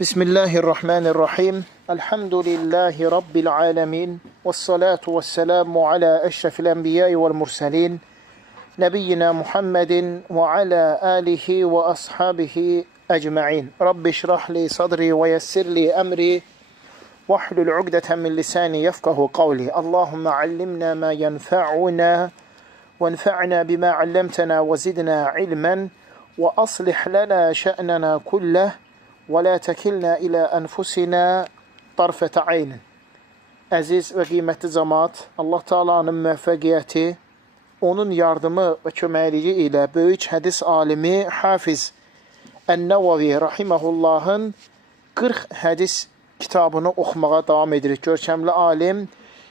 Bismillahirrahmanirrahim. Elhamdülillahi Rabbil alemin. Vessalatu vesselamu ala eşrefil enbiyai vel murselin. Nebiyyina Muhammedin ve ala alihi ve ashabihi ecma'in. Rabbi şrahli sadri ve yessirli emri. Vahlul ugdeten min lisani yefkahu kavli. Allahümme allimna ma yenfa'una. Venfa'na bima allamtana ve zidna ilmen. Ve aslih lana şe'nena kulleh. وَلَا تَكِلْنَا إِلَى أَنْفُسِنَا طَرْفَةَ عَيْنٍ. Əziz və qiymətli cəmaat, Allah Taala'nın müvəffəqiyyəti, onun yardımı və köməkliyi ilə böyük hədis alimi Hafiz Ən-Nəvavi rahimehullahın 40 hədis kitabını oxumağa davam edirik. Görkəmli alim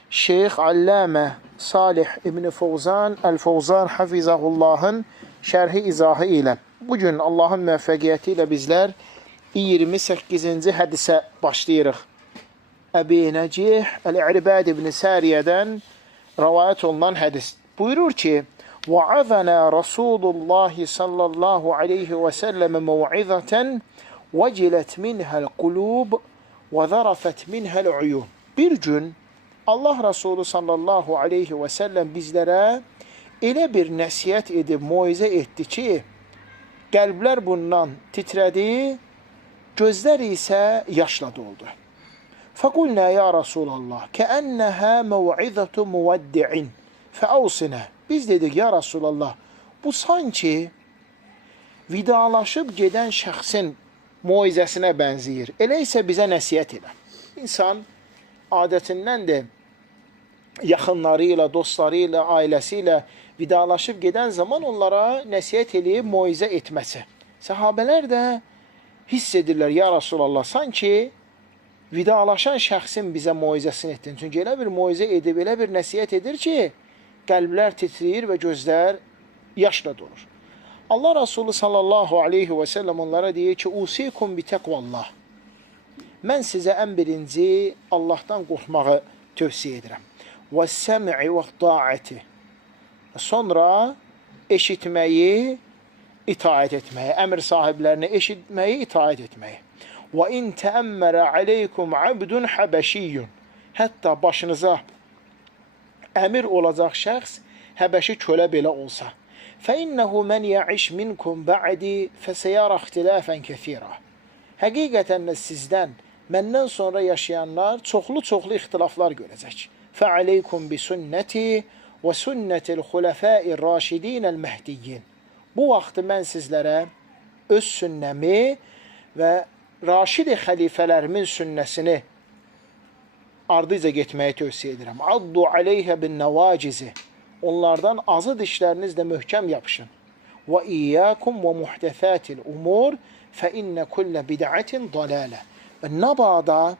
Şeyx Allamə Salih İbn Fovzan Əl-Fovzan Hafizahullahın şərhi izahı ilə. Bugün Allahın müvəffəqiyyəti ilə bizlər 28-ci hədisə başlayırıq. Əbi Nəcih Əl-İ'ribad ibn Sariyədən rəvayət olunan hədis. Buyurur ki, وَعَذَنَا رَسُولُ اللّٰهِ صَلَّى اللّٰهُ عَلَيْهِ وَسَلَّمَ مَوْعِذَةً وَجِلَتْ مِنْهَا الْقُلُوبُ وَذَرَفَتْ مِنْهَا الْعُيُونُ. Bir gün Allah Resulü sallallahu aleyhi və səlləm bizlərə elə bir nəsiyyət edib, moizə etdi ki, qəlblər bundan titrədi, gözlər isə yaşla doldu. Fəqulnə ya Rasulallah, kəənnəhə məv'izətu müvəddi'in fəavsinə. Biz dedik, ya Rasulallah, bu sanki vidalaşıb gedən şəxsin moizəsinə bənziyir. Elə isə bizə nəsiyyət elə. İnsan adətindəndir, yaxınları ilə, dostları ilə, ailəsi ilə vidalaşıb gedən zaman onlara nəsiyyət eləyib moizə etməsi. Səhabələr də hiss edirlər, ya Rasulallah, sanki vidalaşan şəxsin bizə moizəsini etdin. Çünki elə bir moizə edib, elə bir nəsiyyət edir ki, qəlblər titriyir və gözlər yaşla dolur. Allah Resulü sallallahu aleyhi və səlləm onlara deyir ki, usikum bi təqvallah. Mən sizə ən birinci Allahdan qorxmağı tövsiyə edirəm. Və səm'i və ta'ati. Sonra eşitməyi, itaət etməyi, əmr sahiblərini eşitməyi, itaət etməyi. Və in təəmmərə aleykum abdun həbəşiyyun. Hətta başınıza əmir olacaq şəxs həbəşi kölə belə olsa. Fəinnəhu mən yəiş minkum bə'di fəsəyara ixtilafən kəthira. Həqiqətən də sizdən, məndən sonra yaşayanlar çoxlu ixtilaflar görəcək. Fəaleykum bi sünnəti və sünnətil xulafəir raşidinəl məhdiyyin. Bu vaxtı mən sizlərə öz sünnəmi və raşid xəlifələrimin sünnəsini ardıca getməyi tövsiyə edirəm. Addu aleyhə bin nəvacizi. Onlardan azı dişlərinizlə möhkəm yapışın. Və iyyəkum və muhdəfətil umur fə innə kullə bid'atin dalalə. Və nəbada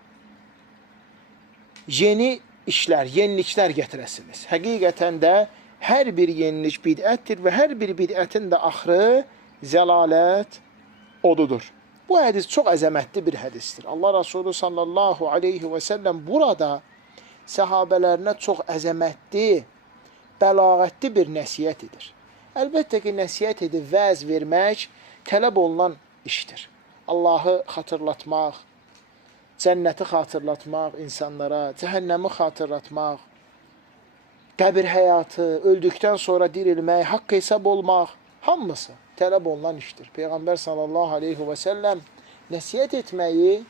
yeni işlər, yeniliklər gətirəsiniz. Həqiqətən də hər bir yenilik bidətdir və hər bir bidətin də axırı zəlalət odudur. Bu hədis çox əzəmətli bir hədisdir. Allah Resulü sallallahu aleyhi və səlləm burada səhabələrinə çox əzəmətli, bəlağətli bir nəsiyyət edir. Əlbəttə ki, nəsiyyət edib vəz vermək tələb olunan işdir. Allahı xatırlatmaq, cənnəti xatırlatmaq insanlara, cəhənnəmi xatırlatmaq, qəbir həyatı, öldükdən sonra dirilmək, haqq hesab olmaq, hamısı tələb olunan işdir. Peyğəmbər sallallahu aleyhi və səlləm nəsiyyət etməyi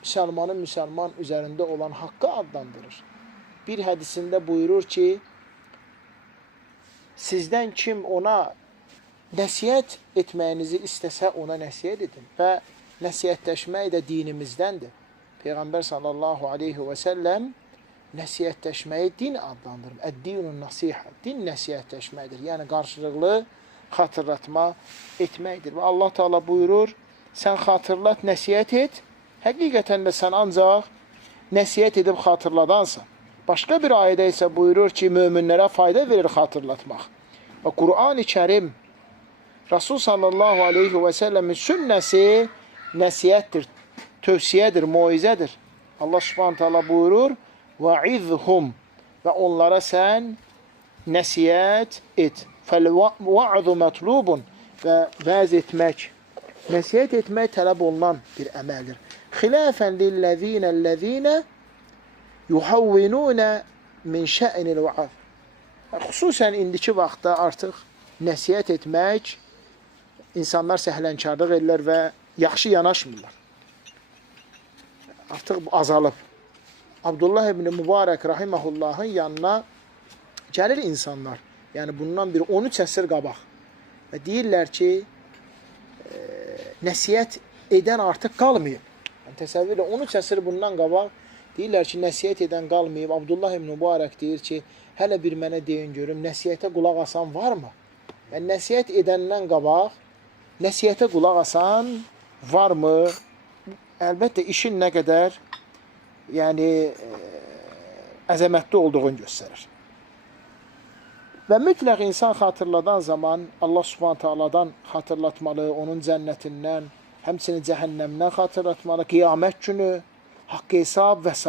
müsəlmanın müsəlman üzərində olan haqqı adlandırır. Bir hədisində buyurur ki, sizdən kim ona nəsiyyət etməyinizi istəsə, ona nəsiyyət edin. Və nəsiyyətləşmək də dinimizdəndir. Peyğəmbər sallallahu aleyhi və səlləm nəsiyyətləşməyi din adlandırır. Əd-dinun nasihə. Din nəsiyyətləşməkdir. Yəni, qarşılıqlı xatırlatma etməkdir. Və Allah Teala buyurur, sən xatırlat, nəsiyyət et. Həqiqətən də sən ancaq nəsiyyət edib xatırladansan. Başqa bir ayədə isə buyurur ki, möminlərə fayda verir xatırlatmaq. Və Qur'an-ı Kərim, Rasul sallallahu aleyhi və səlləmin sünnəsi nəsiyyətdir, tövsiyədir, moizədir. Allah subhanahu teala buyurur, وَعِذْهُمْ və onlara sən nəsiyyət et. فَالْوَعْذُ مَطْلُوبٌ və vəz etmək, nəsiyyət etmək tələb olunan bir əməldir. Xilafən lillezînellezîne yuhavvinûne min şə'nil va'az. Xüsusən indiki vaxtda artıq nəsihət etmək, insanlar səhlənkarlıq edirlər və yaxşı yanaşmırlar. Artıq bu azalıb. Abdullah ibn Mübarək rahiməhullahın yanına gəlir insanlar. Yəni bundan bir 13 əsr qabaq. Və deyirlər ki, nəsihət edən artıq qalmayıb. Yəni, təsəvvür elə 13 əsr bundan qabaq deyirlər ki, nəsihət edən qalmayıb. Abdullah ibn Mübarək deyir ki, hələ bir mənə deyin görüm, nəsihətə qulaq asan varmı? Yəni, nəsihət edəndən qabaq, nəsihətə qulaq asan varmı? Əlbəttə, işin nə qədər əzəmətli olduğunu göstərir. Və mütləq insan xatırladan zaman Allah Subhanahu Taala'dan xatırlatmalı, onun cənnətindən, həmçinin cəhənnəmdən xatırlatmalı, qiyamət günü, haqq hesab və s.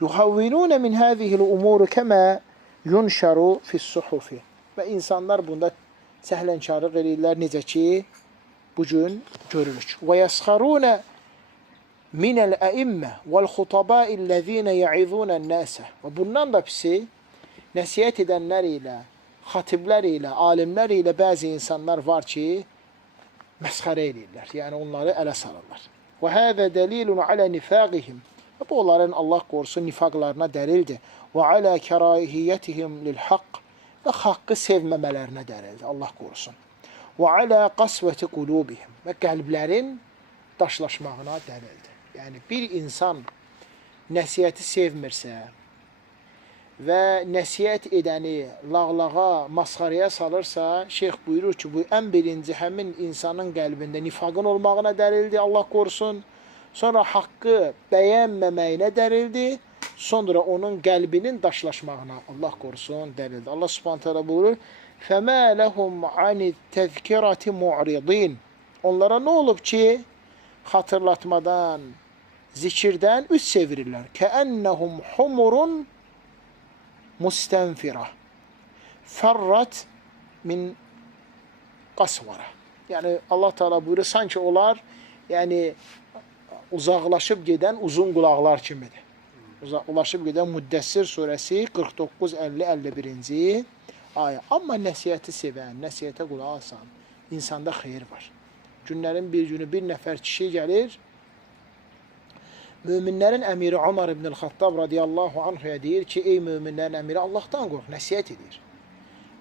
Yuhavvinûne min hâzihil umûru kəmə yunşaru fis-suhufi. Və insanlar bunda səhlənkarlıq edirlər, necə ki, bugün görülür. Və yəsxarûne minəl əimmə vəl-xutabâillezîne ya'izûnən-nəsə. Və bundan da pisi, nəsihət edənlər ilə, xatiblər ilə, alimlər ilə bəzi insanlar var ki, məsxərə edirlər. Yəni, onları ələ salırlar. Və həzə dəlilun alə nifaqihim. Və bu, onların Allah qorusun nifaqlarına dəlildir. Və alə kərahiyyətihim lil-haqq. Və haqqı sevməmələrinə dəlildir. Allah qorusun. Və alə qasvəti qulubihim. Və qəlblərin daşlaşmağına dəlildir. Yəni, bir insan nəsihəti sevmirsə və nəsihət edəni lağlağa, masxaraya salırsa, şeyx buyurur ki, bu ən birinci həmin insanın qəlbində nifaqın olmağına dəlildir, Allah qorusun. Sonra haqqı bəyənməməyinə dəlildir. Sonra onun qəlbinin daşlaşmağına, Allah qorusun, dəlildir. Allah Subhanahu taala buyurur, فَمَا لَهُمْ عَنِ التَّذْكِرَةِ مُعْرِضِينَ. Onlara nə olub ki, xatırlatmadan, zikirdən üz çevirirlər. كَأَنَّهُمْ حُمُرٌ mustənfirə fərrat min qasvara. Yəni, Allah Teala buyurur, sanki onlar uzaqlaşıb gedən uzun qulaqlar kimidir. Uzaqlaşıb gedən Müddəssir surəsi 49-50-51-ci ayə. Amma nəsihəti sevən, nəsihətə qulaq asan, insanda xeyir var. Günlərin bir günü bir nəfər kişi gəlir, möminlərin əmiri Ömər ibn Xattab radiyallahu anhuya deyir ki, ey möminlərin əmiri, Allahdan qorx, nəsihət edir.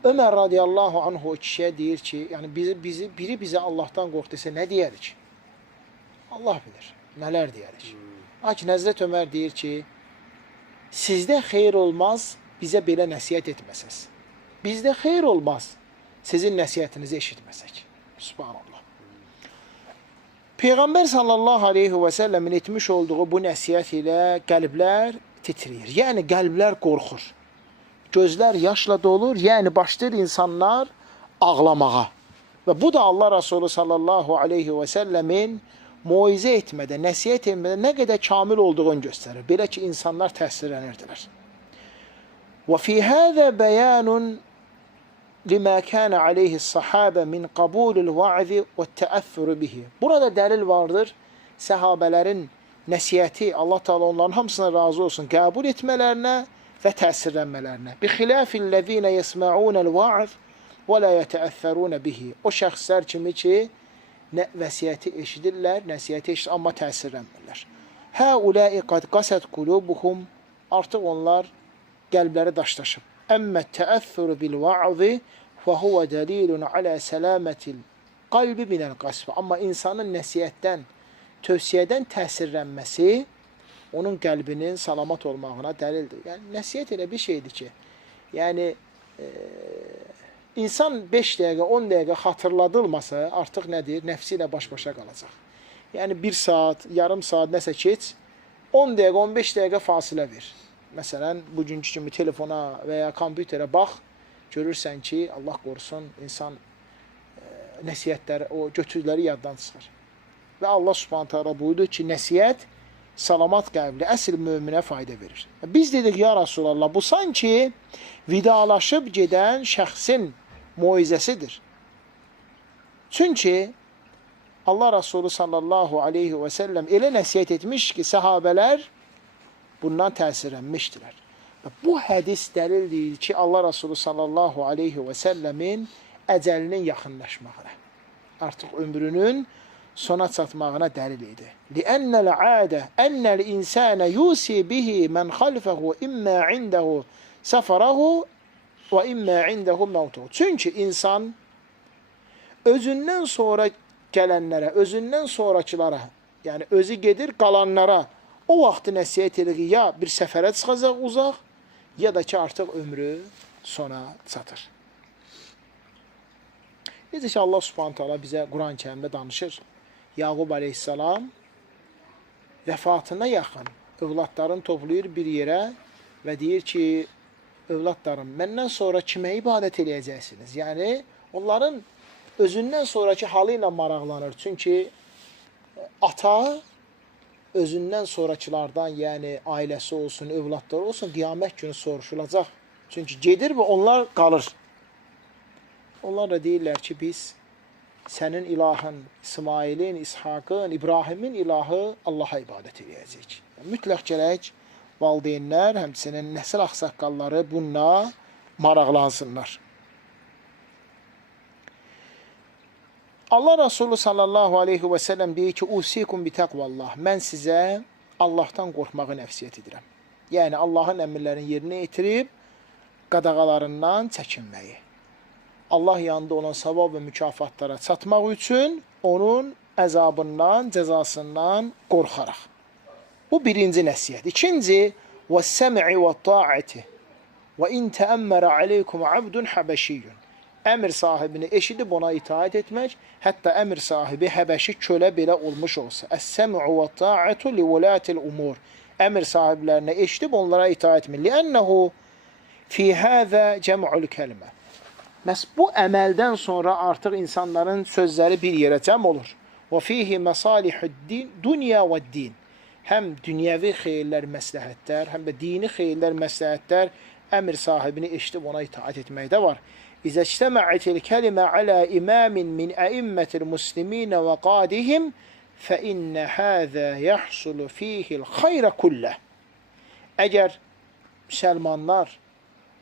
Ömər radiyallahu anhu o kişiyə deyir ki, yəni biri bizə Allahdan qorx desə nə deyərik? Allah bilir, nələr deyərik. Lakin Həzrət Ömər deyir ki, sizdə xeyir olmaz, bizə belə nəsihət etməsəz. Bizdə xeyir olmaz, sizin nəsihətinizi eşitməsək. Subhanallah. Peyğəmbər sallallahu aleyhi və səlləmin etmiş olduğu bu nəsihət ilə qəlblər titriyir. Yəni, qəlblər qorxur. Gözlər yaşla dolur, yəni başlayır insanlar ağlamağa. Və bu da Allah Rasulü sallallahu aleyhi və səlləmin muizə etmədə, nəsihət etmədə nə qədər kamil olduğunu göstərir. Belə ki, insanlar təsirlənirdilər. Və fi həzə bəyanun لِمَا كَانَ عَلَيْهِ الصَّحَابَ مِنْ قَبُولِ الْوَعْذِ وَالتَّأَثُّرِ بِهِ. Burada dəlil vardır, səhabələrin nəsihəti, Allah Teala onların hamısına razı olsun, qəbul etmələrinə və təsirlənmələrinə. بِخِلَافِ الَّذِينَ يَسْمَعُونَ الْوَعْذِ وَلَا يَتَأَثَّرُونَ بِهِ. O şəxslər kimi ki, vəsiyyəti eşidirlər, nəsihəti eşidir, amma təsirlənmirlər. هَؤُلَاءِ قَدْ قَسَتْ قُلُوبُهُمْ. Artıq onlar qəlbləri daşlaşıb. Əmmə təəthürü bil-va'zi fəhuvə dəlilun alə sələmətil qalbi minəl qasvə. Amma insanın nəsihətdən, tövsiyədən təsirlənməsi onun qəlbinin salamat olmağına dəlildir. Yəni, nəsihət elə bir şeydir ki, yəni, insan 5 dəqiqə, 10 dəqiqə xatırladılmasa, artıq nədir? Nəfsi ilə baş-başa qalacaq. Yəni, 1 saat, yarım saat nəsə keç, 10 dəqiqə, 15 dəqiqə fasilə ver. Məsələn, bugünkü kimi telefona və ya kompüterə bax, görürsən ki, Allah qorusun, insan nəsihətləri, o götürləri yaddan çıxır. Və Allah Subhanahu taala buyurdu ki, nəsihət salamat qəlbli, əsl möminə fayda verir. Biz dedik, ya Rasulallah, bu sanki vidalaşıb gedən şəxsin muizəsidir. Çünki Allah Resulü sallallahu aleyhi ve sellem elə nəsiyyət etmiş ki, səhabələr bundan təsirlənmişdilər. Bu hədis dəlildir ki, Allah Resulü sallallahu aleyhi ve sellemin əcəlinin yaxınlaşmağına, artıq ömrünün sona çatmağına dəlil idi. لِأَنَّ الْعَادَةَ أَنَّ الْإِنسَانَ يُوسِي بِهِ مَنْ خَلْفَهُ إِمَّا عِنْدَهُ سَفَرَهُ وَإِمَّا عِنْدَهُ مَوْتُهُ. Çünki insan özündən sonra gələnlərə, özündən sonrakılara, yəni özü gedir qalanlara o vaxtı nəsiyyət edir ki, ya bir səfərə çıxacaq uzaq, ya da ki, artıq ömrü sona çatır. Necə ki, Allah subhanahu teala bizə Quran-ı Kərimdə danışır. Yaqub aleyhissalam vəfatına yaxın övladlarını toplayır bir yerə və deyir ki, övladlarım, məndən sonra kimə ibadət eləyəcəksiniz? Yəni, onların özündən sonraki halı ilə maraqlanır. Çünki ata özündən sonrakılardan, yəni ailəsi olsun, övladları olsun, qiyamət günü soruşulacaq. Çünki gedir və onlar qalır. Onlar da deyirlər ki, biz sənin ilahın, İsmailin, İshakın, İbrahimin ilahı Allaha ibadət edəcəyik. Mütləq gərək valideynlər, həmçinin nəsil ağsaqqalları bununla maraqlansınlar. Allah Resulü sallallahu aleyhi ve sellem deyir ki, usikum bi təqvallah. Mən sizə Allahdan qorxmağı nəvsiyyət edirəm. Yəni, Allahın əmrlərini yerinə yetirib, qadağalarından çəkinməyi. Allah yanında olan savab və mükafatlara çatmaq üçün onun əzabından, cəzasından qorxaraq. Bu birinci nəsiyyət. İkinci, وَالسَّمِعِ وَالطَّاعَةِ وَاِنْ تَأَمَّرَ عَلَيْكُمْ عَبْدٌ حَبَشِيٌّ. Əmr sahibini eşidib ona itaat etmək, hətta əmr sahibi Həbəşi kölə belə olmuş olsa. Əs-səm'u və ta'atu li vulatil umur. Əmr sahiblərinə eşidib onlara itaat etmək. Li'annahu fi hada cem'ul kelimə. Məs bu əməldən sonra artıq insanların sözləri bir yerə cəm olur. Və fihi masalihud-din, dunya və din. Həm dünyəvi xeyirlər, məsləhətlər, həm də dini xeyirlər, məsləhətlər əmr sahibini eşidib ona itaat etməkdə var. İzə ictəmə'ətil kəlimə alə imamin min əimmətil musliminə və qadihim fə innə həzə yəhsulu fihil xayrə kullə. Əgər müsəlmanlar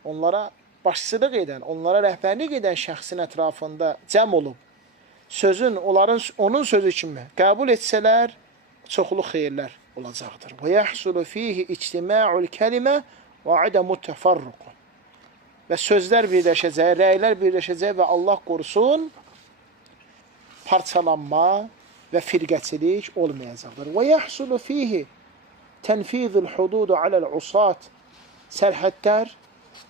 onlara başçılıq edən, onlara rəhbərlik edən şəxsin ətrafında cəm olub, sözün onun sözü kimi qəbul etsələr, çoxlu xeyirlər olacaqdır. Və yəhsulu fihi ictima'ul kəlimə və adəmut təfarruq. Və sözlər birləşəcək, rəylər birləşəcək və Allah qorusun, parçalanma və firqəçilik olmayacaqdır. Və yəhsulu fihi tənfizul hududu aləl-usat. Sərhədlər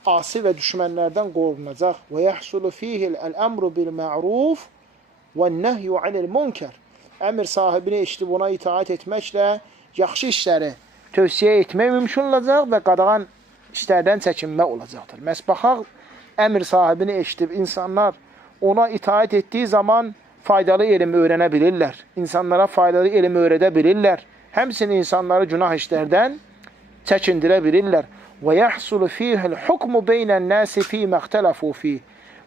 asi və düşmənlərdən qorunacaq. Və yəhsulu fihi əl-əmru bil-ma'ruf və nəhyu anil-munkar. Əmr sahibini eşidib ona itaat etməklə yaxşı işləri tövsiyə etmək mümkün olacaq və qadağan işlərdən çəkinmə olacaqdır. Məhz baxaq, əmr sahibini eşidib insanlar ona itaat etdiyi zaman faydalı elm öyrənə bilirlər. İnsanlara faydalı elm öyrədə bilirlər. Həmçinin insanları günah işlərdən çəkindirə bilirlər. Və yəhsulu fihil hukmu beynən nəsi fi məxtələfu fi.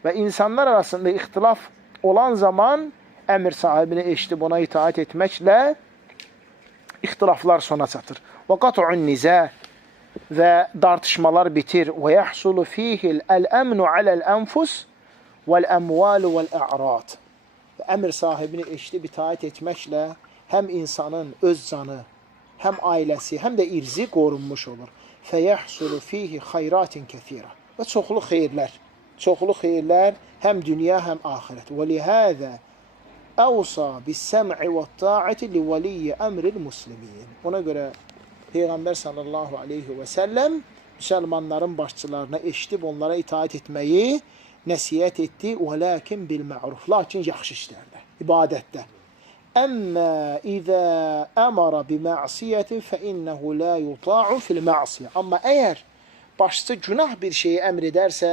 Və insanlar arasında ixtilaf olan zaman əmr sahibini eşidib ona itaat etməklə ixtilaflar sona çatır. Və qat'un nizə və dartışmalar bitir. Və yəhsulu fihil əl-əmnu aləl-ənfus vəl-əmvalu vəl-ə'rad. Və əmr sahibini eşidib itaat etməklə həm insanın öz canı, həm ailəsi, həm də irzi qorunmuş olur. Fəyəhsulu fihi xayratin kəthira. Və çoxlu xeyirlər həm dünya, həm axirət. Və lihəzə əvsa bis-səm'i və-ta'ati li-veliyyi əmril muslimin. Ona görə Peyğəmbər sallallahu aleyhi və səlləm müsəlmanların başçılarına eşidib onlara itaat etməyi nəsiyyət etdi. وَلَكِنْ بِالْمَعْرُفِ. Lakin yaxşı işlərdə, ibadətdə. Əmmə izə əmara biməsiyyətin fəinnəhu la yuta'u fil-məsiyə. Amma əgər başçı günah bir şeyi əmr edərsə,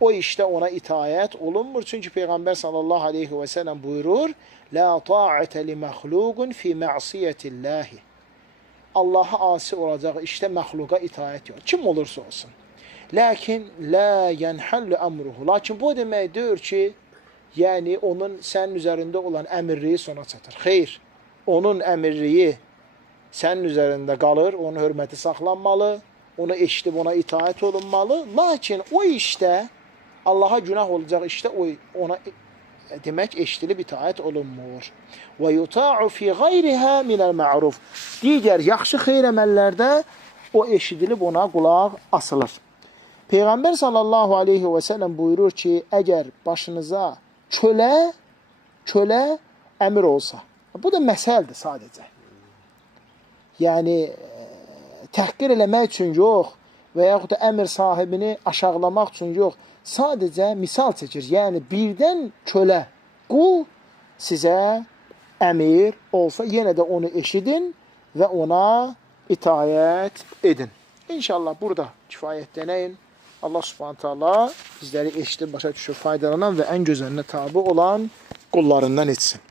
o işdə ona itayət olunmur. Çünki Peyğəmbər sallallahu aleyhi və səlləm buyurur, la ta'ətə li məxluqun fi məsiyyətillahi. Allaha asi olacaq işdə məxluqa itayət yox. Kim olursa olsun. Lakin la yenhallu əmruhu. Lakin bu demək deyir ki, yəni onun sənin üzərində olan əmirliyi sona çatır. Xeyr, onun əmirliyi sənin üzərində qalır, onun hörməti saxlanmalı, onu eşidib ona itaət olunmalı. Lakin o işdə, Allaha günah olacaq işdə ona demək eşidilib itaət olunmur. Və yuta'u fi ghayriha minəl ma'ruf. Digər yaxşı xeyr əməllərdə o eşidilib ona qulaq asılır. Peyğəmbər sallallahu aleyhi və səlləm buyurur ki, əgər başınıza kölə əmir olsa, bu da məsəldir sadəcə. Yəni, təhqir eləmək üçün yox və yaxud da əmr sahibini aşağılamaq üçün yox, sadəcə misal çəkir. Yəni, birdən kölə, qul sizə əmir olsa, yenə də onu eşidin və ona itaət edin. İnşallah burada kifayətlənəyin. Allah subhanət hala bizləri eşidib, başa düşür, faydalanan və ən gözəlinə tabi olan qullarından etsin.